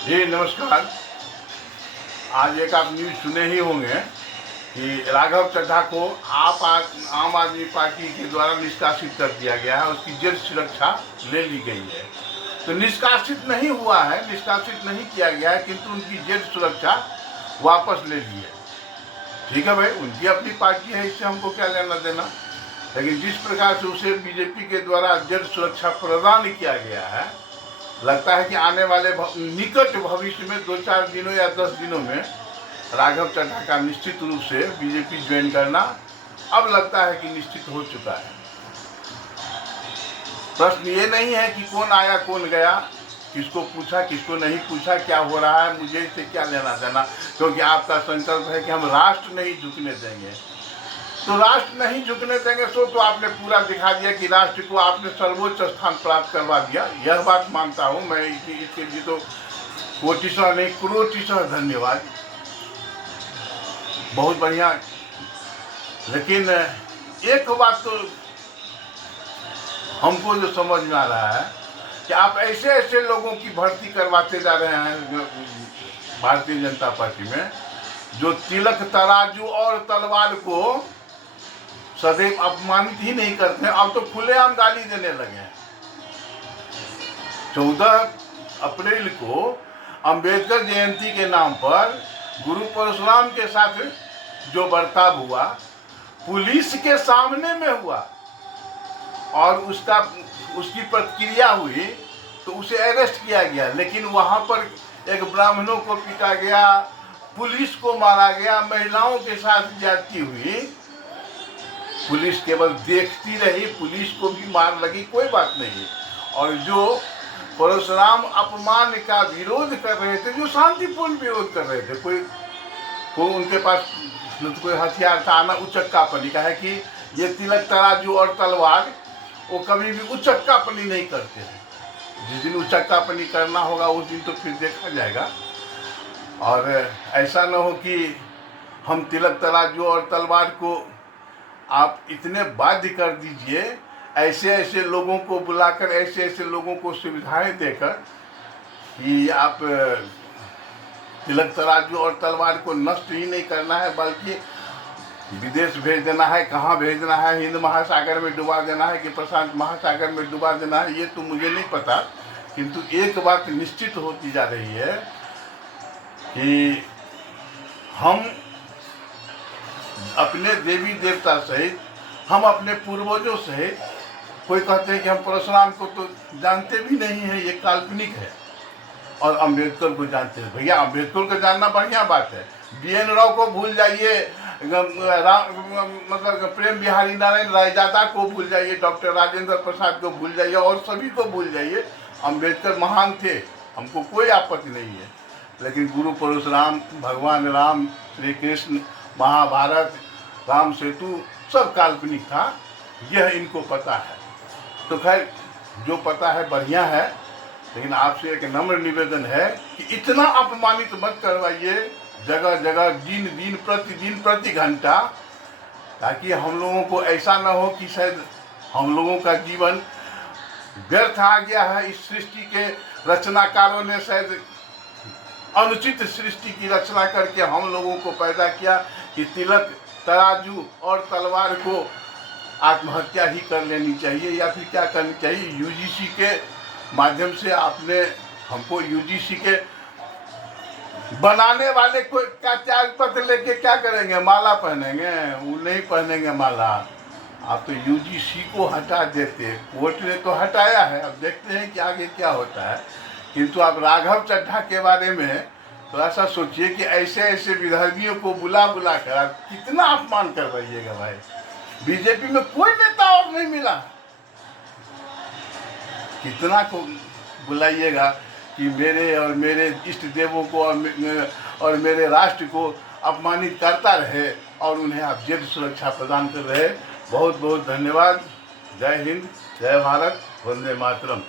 जी नमस्कार। आज एक आप न्यूज़ सुने ही होंगे कि राघव चड्ढा को आम आदमी पार्टी के द्वारा निष्कासित कर दिया गया है, उसकी जेल सुरक्षा ले ली गई है। तो निष्कासित नहीं हुआ है, निष्कासित नहीं किया गया है, किंतु उनकी जेल सुरक्षा वापस ले ली है। ठीक है भाई, उनकी अपनी पार्टी है, इससे हमको क्या लेना देना। लेकिन जिस प्रकार से उसे बीजेपी के द्वारा जेल सुरक्षा प्रदान किया गया है, लगता है कि आने वाले निकट भविष्य में 2-4 दिनों या 10 दिनों में राघव चड्ढा का निश्चित रूप से बीजेपी ज्वाइन करना अब लगता है कि निश्चित हो चुका है। प्रश्न ये नहीं है कि कौन आया कौन गया, किसको पूछा किसको नहीं पूछा, क्या हो रहा है, मुझे इससे क्या लेना देना, क्योंकि आपका संकल्प है कि हम राष्ट्र नहीं झुकने देंगे। तो राष्ट्र नहीं झुकने देंगे तो आपने पूरा दिखा दिया कि राष्ट्र को आपने सर्वोच्च स्थान प्राप्त करवा दिया। यह बात मानता हूँ मैं, इसके लिए तो कोटिशः नहीं करोटिशः धन्यवाद, बहुत बढ़िया। लेकिन एक बात तो हमको जो समझ में आ रहा है कि आप ऐसे ऐसे लोगों की भर्ती करवाते जा रहे हैं भारतीय जनता पार्टी में, जो तिलक तराजू और तलवार को सदैव अपमानित ही नहीं करते हैं, अब तो खुलेआम गाली देने लगे हैं। 14 अप्रैल को अंबेडकर जयंती के नाम पर गुरु परशुराम के साथ जो बर्ताव हुआ, पुलिस के सामने में हुआ और उसकी प्रतिक्रिया हुई तो उसे अरेस्ट किया गया। लेकिन वहां पर एक ब्राह्मणों को पीटा गया, पुलिस को मारा गया, महिलाओं के साथ ज्यादती हुई, पुलिस केवल देखती रही, पुलिस को भी मार लगी, कोई बात नहीं। और जो परशुराम अपमान का विरोध कर रहे थे, जो शांतिपूर्ण विरोध कर रहे थे, कोई उनके पास न तो कोई हथियार था ना उचक्कापनी का है कि ये तिलक तराजू और तलवार वो कभी भी उचक्कापनी नहीं करते हैं। जिस दिन उचक्कापनी करना होगा उस दिन तो फिर देखा जाएगा। और ऐसा न हो कि हम तिलक तराजू और तलवार को आप इतने बाध्य कर दीजिए, ऐसे ऐसे लोगों को बुलाकर, ऐसे ऐसे लोगों को सुविधाएं देकर कि आप तिलक तराजू और तलवार को नष्ट ही नहीं करना है, बल्कि विदेश भेज देना है। कहाँ भेजना है, हिंद महासागर में डुबा देना है कि प्रशांत महासागर में डुबा देना है, ये तो मुझे नहीं पता। किंतु एक बात निश्चित होती जा रही है कि हम अपने देवी देवता सहित, हम अपने पूर्वजों सहित, कोई कहते हैं कि हम परशुराम को तो जानते भी नहीं है, ये काल्पनिक है, और अंबेडकर को जानते हैं। भैया अंबेडकर को जानना बढ़िया बात है, BN राव को भूल जाइए, मतलब प्रेम बिहारी नारायण रायजादा को भूल जाइए, डॉक्टर राजेंद्र प्रसाद को भूल जाइए और सभी को भूल जाइए। अंबेडकर महान थे, हमको कोई आपत्ति नहीं है। लेकिन गुरु परशुराम, भगवान राम, श्री कृष्ण, महाभारत, राम सेतु सब काल्पनिक था, यह इनको पता है। तो खैर जो पता है बढ़िया है, लेकिन आपसे एक नम्र निवेदन है कि इतना अपमानित मत करवाइए जगह जगह, दिन प्रतिदिन, प्रति घंटा, ताकि हम लोगों को ऐसा न हो कि शायद हम लोगों का जीवन व्यर्थ आ गया है। इस सृष्टि के रचनाकारों ने शायद अनुचित सृष्टि की रचना करके हम लोगों को पैदा किया कि तिलक तराजू और तलवार को आत्महत्या ही कर लेनी चाहिए या फिर क्या करनी चाहिए। UGC के माध्यम से आपने हमको, UGC के बनाने वाले को क्या त्याग पत्र लेके क्या करेंगे, माला पहनेंगे? वो नहीं पहनेंगे माला। आप तो UGC को हटा देते, कोर्ट ने तो हटाया है, अब देखते हैं कि आगे क्या होता है। किंतु आप राघव चड्ढा के बारे में थोड़ा सा सोचिए कि ऐसे ऐसे विधर्मियों को बुला कर आप कितना अपमान करवाइएगा भाई। बीजेपी में कोई नेता और नहीं मिला, कितना को बुलाइएगा कि मेरे और मेरे इष्ट देवों को और मेरे राष्ट्र को अपमानित करता रहे, और उन्हें आप जेल सुरक्षा प्रदान कर रहे। बहुत बहुत धन्यवाद। जय हिंद, जय भारत, वंदे मातरम।